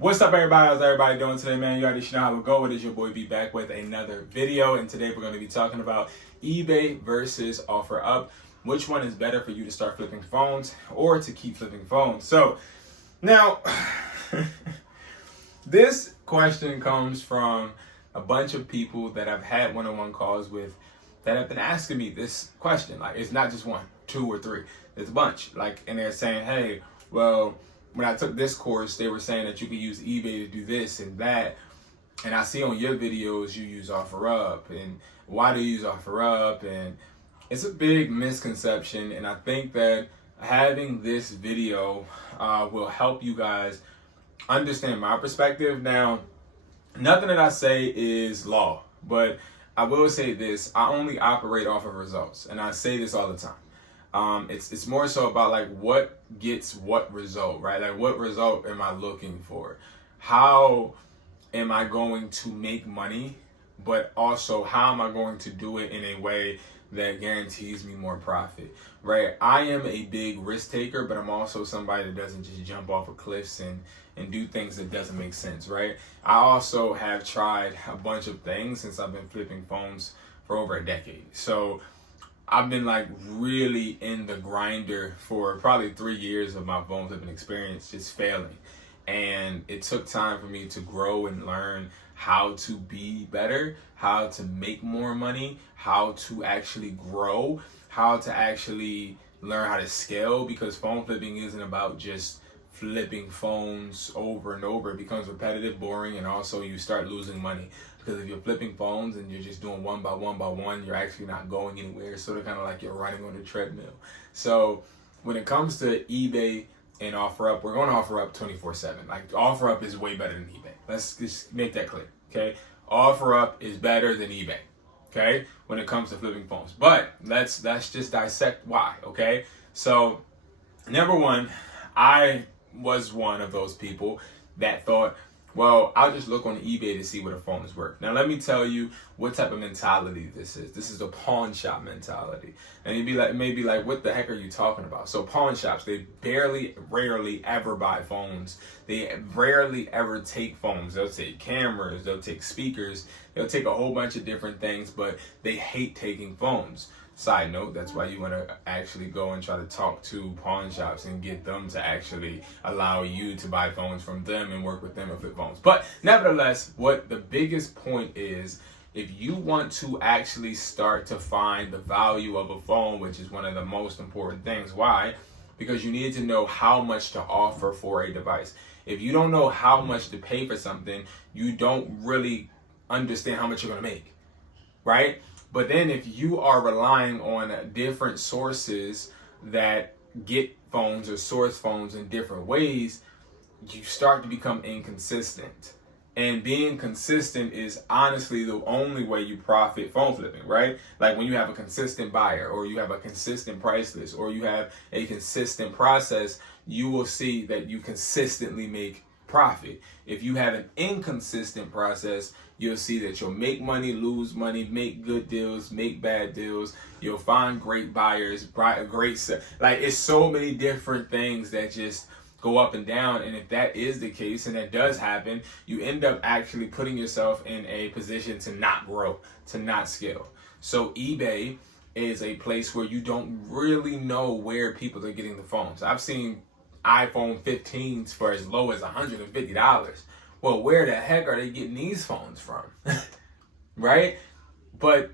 What's up, everybody? How's everybody doing today, man? You already know how it go. It is your boy B back with another video, and today we're going to be talking about eBay versus OfferUp. Which one is better for you to start flipping phones or to keep flipping phones? So now, this question comes from a bunch of people that I've had one-on-one calls with that have been asking me this question. Like, it's not just one, two, or three. It's a bunch. Like, and they're saying, hey, well, when I took this course, they were saying that you could use eBay to do this and that. And I see on your videos you use OfferUp. And why do you use OfferUp? And it's a big misconception. And I think that having this video will help you guys understand my perspective. Now, nothing that I say is law, but I will say this. I only operate off of results. And I say this all the time. It's more so about like what gets what result, right? Like what result am I looking for? How am I going to make money? But also how am I going to do it in a way that guarantees me more profit, right? I am a big risk taker, but I'm also somebody that doesn't just jump off of cliffs and do things that doesn't make sense, right? I also have tried a bunch of things since I've been flipping phones for over a decade. So I've been like really in the grinder for probably 3 years of my phone flipping experience, just failing. And it took time for me to grow and learn how to be better, how to make more money, how to actually grow, how to actually learn how to scale, because phone flipping isn't about just flipping phones over and over. It becomes repetitive, boring, and also you start losing money. Because if you're flipping phones and you're just doing one by one, you're actually not going anywhere. It's sort of kind of like you're running on a treadmill. So when it comes to eBay and OfferUp, we're going to OfferUp 24/7. Like OfferUp is way better than eBay. Let's just make that clear, okay? OfferUp is better than eBay, okay? When it comes to flipping phones. But let's just dissect why, okay? So number one, I was one of those people that thought, well, I'll just look on eBay to see what a phone is worth. Now, let me tell you what type of mentality this is. This is the pawn shop mentality. And you'd be like, maybe like, what the heck are you talking about? So pawn shops, they rarely ever buy phones. They rarely ever take phones. They'll take cameras, they'll take speakers, they'll take a whole bunch of different things, but they hate taking phones. Side note, that's why you want to actually go and try to talk to pawn shops and get them to actually allow you to buy phones from them and work with them and flip phones. But nevertheless, what the biggest point is, if you want to actually start to find the value of a phone, which is one of the most important things. Why? Because you need to know how much to offer for a device. If you don't know how much to pay for something, you don't really understand how much you're going to make, right? But then if you are relying on different sources that get phones or source phones in different ways, you start to become inconsistent. And being consistent is honestly the only way you profit phone flipping, right? Like when you have a consistent buyer, or you have a consistent price list, or you have a consistent process, you will see that you consistently make profit. If you have an inconsistent process, you'll see that you'll make money, lose money, make good deals, make bad deals. You'll find great buyers, like it's so many different things that just go up and down. And if that is the case, and that does happen, you end up actually putting yourself in a position to not grow, to not scale. So eBay is a place where you don't really know where people are getting the phones. I've seen iPhone 15s for as low as $150. Well, where the heck are they getting these phones from? Right? But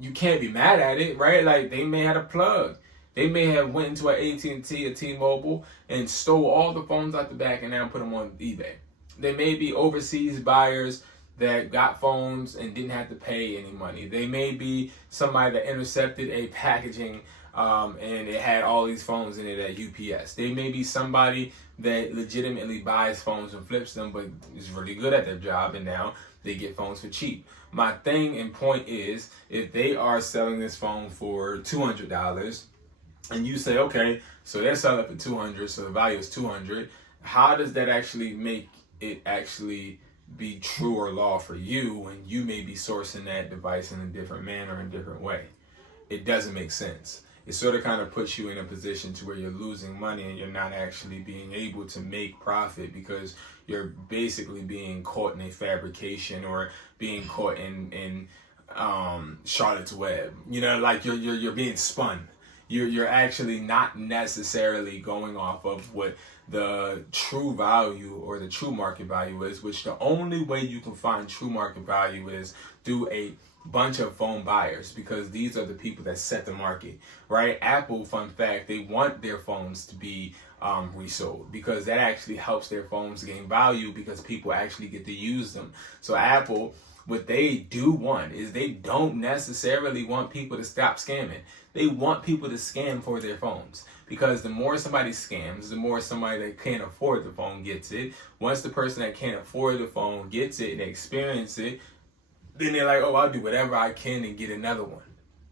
you can't be mad at it, right? Like they may have a plug. They may have went into an AT&T, a T-Mobile, and stole all the phones out the back and now put them on eBay. They may be overseas buyers that got phones and didn't have to pay any money. They may be somebody that intercepted a packaging and it had all these phones in it at UPS. They may be somebody that legitimately buys phones and flips them, but is really good at their job, and now they get phones for cheap. My thing and point is, if they are selling this phone for $200, and you say, okay, so they're selling it for $200, so the value is $200. How does that actually make it actually be true or law for you when you may be sourcing that device in a different manner, in a different way? It doesn't make sense. it sort of kind of puts you in a position to where you're losing money and you're not actually being able to make profit because you're basically being caught in a fabrication or being caught in Charlotte's Web. You know, like you're being spun. You're actually not necessarily going off of what the true value or the true market value is, which the only way you can find true market value is through a bunch of phone buyers, because these are the people that set the market, right? Apple, fun fact, they want their phones to be resold, because that actually helps their phones gain value, because people actually get to use them. So Apple, what they do want is they don't necessarily want people to stop scamming. They want people to scam for their phones, because the more somebody scams, the more somebody that can't afford the phone gets it. Once the person that can't afford the phone gets it and they experience it, then they're like, oh, I'll do whatever I can and get another one,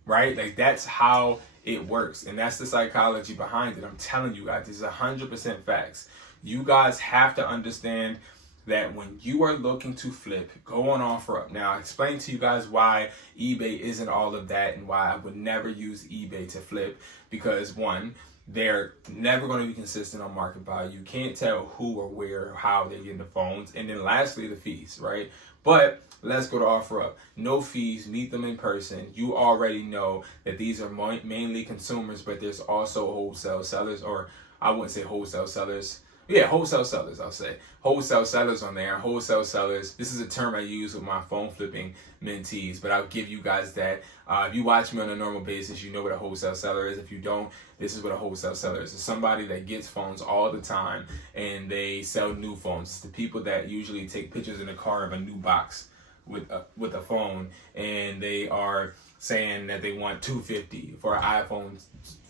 right? Like, that's how it works, and that's the psychology behind it. I'm telling you guys, this is 100% facts. You guys have to understand that when you are looking to flip, go on OfferUp. Now, I explained to you guys why eBay isn't all of that and why I would never use eBay to flip, because one, they're never going to be consistent on market value. You can't tell who or where or how they're getting the phones. And then lastly, the fees, right? But let's go to OfferUp. No fees, meet them in person. You already know that these are mainly consumers, but there's also wholesale sellers, or I wouldn't say wholesale sellers. Yeah, wholesale sellers, I'll say. Wholesale sellers on there. Wholesale sellers, this is a term I use with my phone flipping mentees, but I'll give you guys that. If you watch me on a normal basis, you know what a wholesale seller is. If you don't, this is what a wholesale seller is. It's somebody that gets phones all the time and they sell new phones. It's the people that usually take pictures in the car of a new box with a phone, and they are saying that they want $250 for an iPhone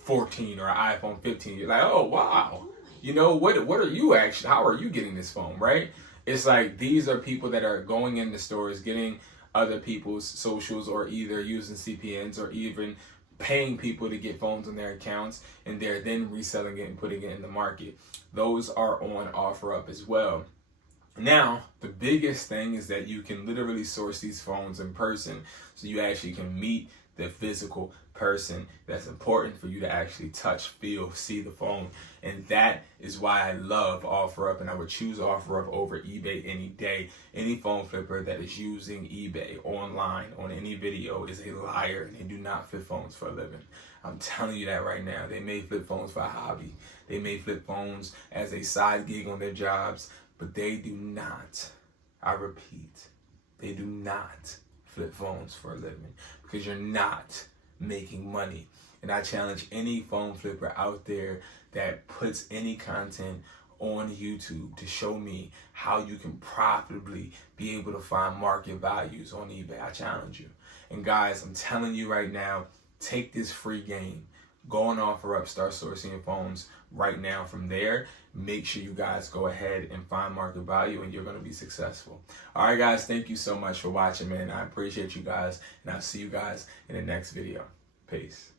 14 or an iPhone 15. You're like, oh, wow. You know, what are you actually, how are you getting this phone, right? It's like, these are people that are going in the stores, getting other people's socials, or either using CPNs or even paying people to get phones on their accounts, and they're then reselling it and putting it in the market. Those are on OfferUp as well. Now, the biggest thing is that you can literally source these phones in person, so you actually can meet the physical person. That's important for you to actually touch, feel, see the phone. And that is why I love OfferUp, and I would choose OfferUp over eBay any day. Any phone flipper that is using eBay online on any video is a liar, and they do not flip phones for a living. I'm telling you that right now. They may flip phones for a hobby. They may flip phones as a side gig on their jobs, but they do not, I repeat, they do not flip phones for a living, because you're not making money. And I challenge any phone flipper out there that puts any content on YouTube to show me how you can profitably be able to find market values on eBay. I challenge you. And guys, I'm telling you right now, take this free game. Go on OfferUp, start sourcing your phones right now. From there, make sure you guys go ahead and find market value, and you're going to be successful. All right, guys, thank you so much for watching, man. I appreciate you guys, and I'll see you guys in the next video. Peace.